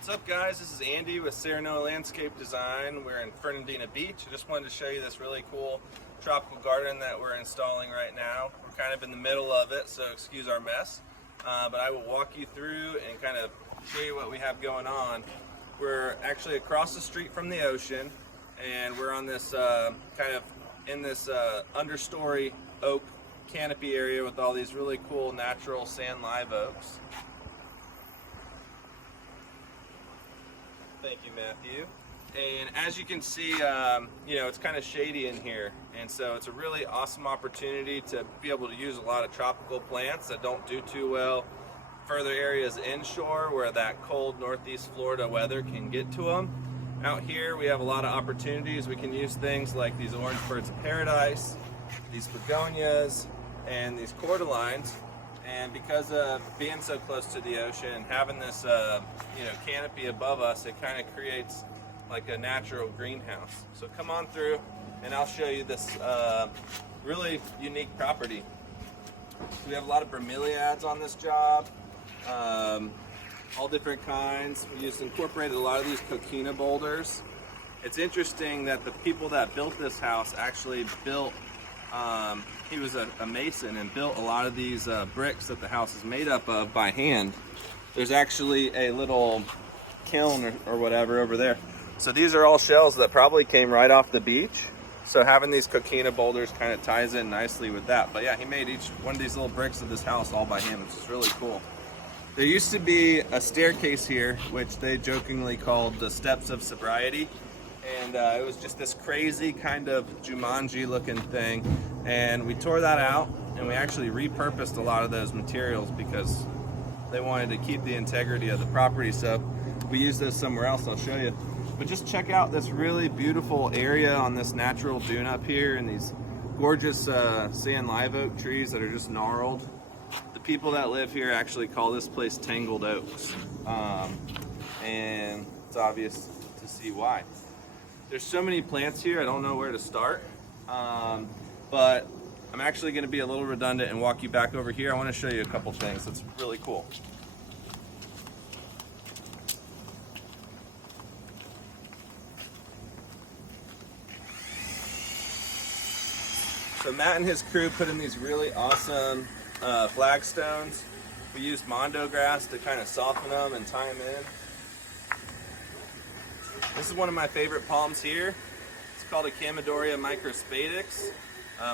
What's up, guys? This is Andy with Serenoa Landscape Design. We're in Fernandina Beach. I just wanted to show you this really cool tropical garden that we're installing right now. We're kind of in the middle of it, so excuse our mess. But I will walk you through and kind of show you what we have going on. We're actually across the street from the ocean, and we're on this kind of in this understory oak canopy area with all these really cool natural sand live oaks. Thank you, Matthew. And as you can see, it's kind of shady in here, and so it's a really awesome opportunity to be able to use a lot of tropical plants that don't do too well further areas inshore where that cold northeast Florida weather can get to them. Out here we have a lot of opportunities. We can use things like these orange birds of paradise, these begonias, and these cordylines. And because of being so close to the ocean, having this canopy above us, it kind of creates like a natural greenhouse. So come on through and I'll show you this really unique property. So we have a lot of bromeliads on this job, all different kinds. We just incorporated a lot of these coquina boulders. It's interesting that the people that built this house actually built he was a mason and built a lot of these bricks that the house is made up of by hand. There's actually a little kiln or whatever over there. So these are all shells that probably came right off the beach. So having these coquina boulders kind of ties in nicely with that. But yeah, he made each one of these little bricks of this house all by hand, which is really cool. There used to be a staircase here, which they jokingly called the Steps of Sobriety. And it was just this crazy kind of Jumanji looking thing, and we tore that out and we actually repurposed a lot of those materials because they wanted to keep the integrity of the property, so we used those somewhere else. I'll show you. But just check out this really beautiful area on this natural dune up here, and these gorgeous sand live oak trees that are just gnarled. The people that live here actually call this place Tangled Oaks, and it's obvious to see why. There's so many plants here, I don't know where to start, but I'm actually going to be a little redundant and walk you back over here. I want to show you a couple things that's really cool. So Matt and his crew put in these really awesome flagstones. We used mondo grass to kind of soften them and tie them in. This is one of my favorite palms here. It's called a Chamaedorea microspadix.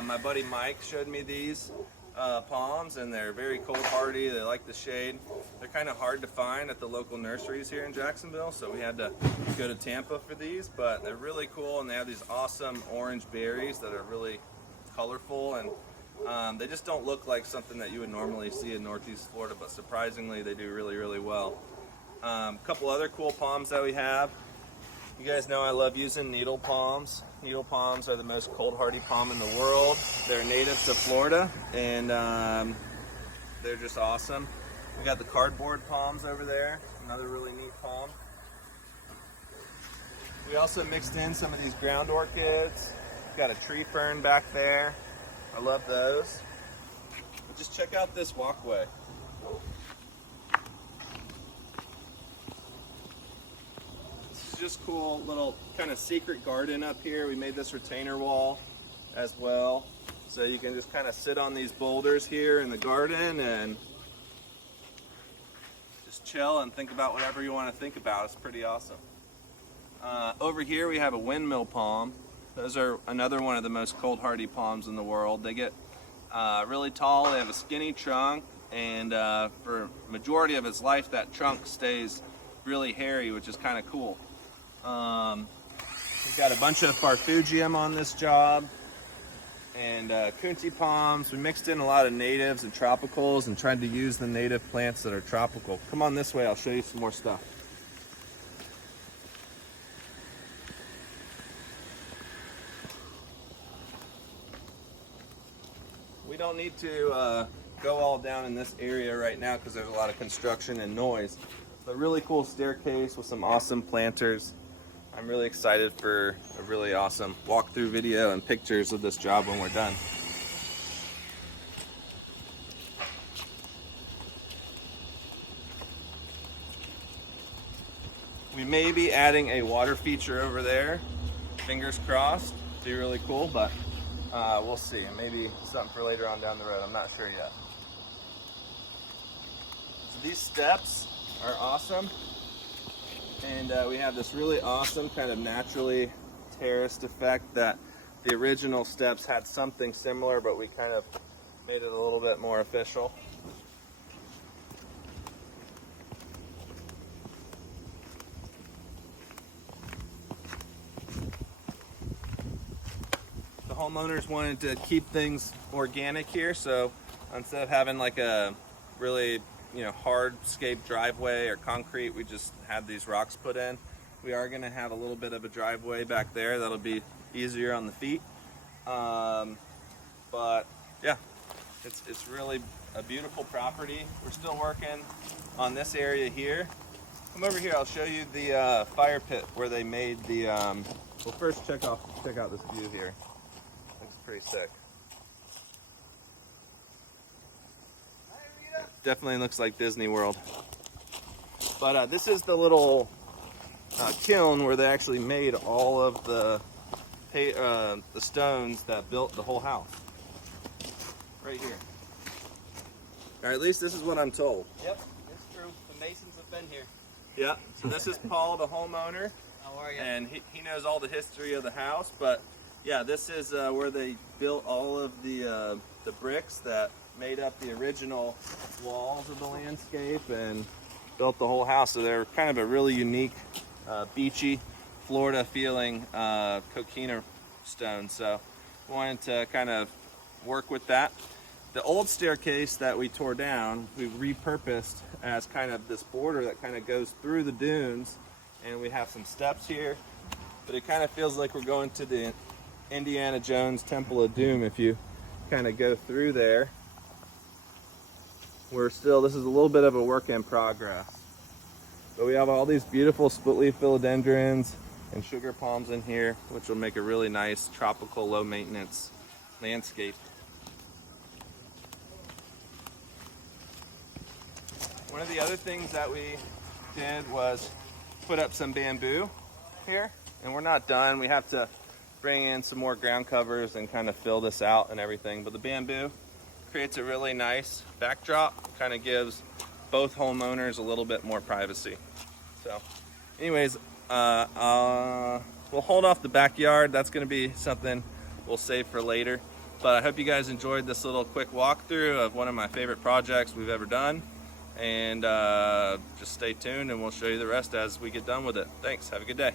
My buddy Mike showed me these palms, and they're very cold hardy. They like the shade. They're kind of hard to find at the local nurseries here in Jacksonville, so we had to go to Tampa for these, but they're really cool, and they have these awesome orange berries that are really colorful, and they just don't look like something that you would normally see in Northeast Florida, but surprisingly they do really, really well. A couple other cool palms that we have. You guys know I love using needle palms. Needle palms are the most cold hardy palm in the world. They're native to Florida, and they're just awesome. We got the cardboard palms over there, another really neat palm. We also mixed in some of these ground orchids. We've got a tree fern back there. I love those. But just check out this walkway. Just cool little kind of secret garden up here. We made this retainer wall as well, so you can just kind of sit on these boulders here in the garden and just chill and think about whatever you want to think about. It's pretty awesome. Over here we have a windmill palm. Those are another one of the most cold hardy palms in the world. They get really tall. They have a skinny trunk, and for majority of its life that trunk stays really hairy, which is kind of cool. We've got a bunch of farfugium on this job, and kunti palms. We mixed in a lot of natives and tropicals and tried to use the native plants that are tropical. Come on this way, I'll show you some more stuff. We don't need to go all down in this area right now because there's a lot of construction and noise. It's a really cool staircase with some awesome planters. I'm really excited for a really awesome walkthrough video and pictures of this job when we're done. We may be adding a water feature over there. Fingers crossed. Be really cool, but we'll see. Maybe something for later on down the road. I'm not sure yet. So these steps are awesome. And we have this really awesome kind of naturally terraced effect that the original steps had something similar, but we kind of made it a little bit more official. The homeowners wanted to keep things organic here, so instead of having like a really hardscape driveway or concrete, we just had these rocks put in. We are going to have a little bit of a driveway back there that'll be easier on the feet, but yeah, it's really a beautiful property. We're still working on this area here. Come over here, I'll show you the fire pit where they made the well, first check out this view here. Looks pretty sick. Definitely looks like Disney World. But this is the little kiln where they actually made all of the stones that built the whole house. Right here. Or at least this is what I'm told. Yep, it's true. The Masons have been here. Yeah, so this is Paul, the homeowner. How are you? And he knows all the history of the house, but yeah, this is where they built all of the bricks that made up the original walls of the landscape and built the whole house. So they're kind of a really unique, beachy, Florida feeling coquina stone. So wanted to kind of work with that. The old staircase that we tore down, we repurposed as kind of this border that kind of goes through the dunes, and we have some steps here, but it kind of feels like we're going to the Indiana Jones Temple of Doom if you kind of go through there. This is a little bit of a work in progress. But we have all these beautiful split leaf philodendrons and sugar palms in here, which will make a really nice tropical, low maintenance landscape. One of the other things that we did was put up some bamboo here, and we're not done. We have to bring in some more ground covers and kind of fill this out and everything. But the bamboo creates a really nice backdrop, kind of gives both homeowners a little bit more privacy. So anyways, we'll hold off the backyard. That's going to be something we'll save for later. But I hope you guys enjoyed this little quick walkthrough of one of my favorite projects we've ever done. And just stay tuned and we'll show you the rest as we get done with it. Thanks. Have a good day.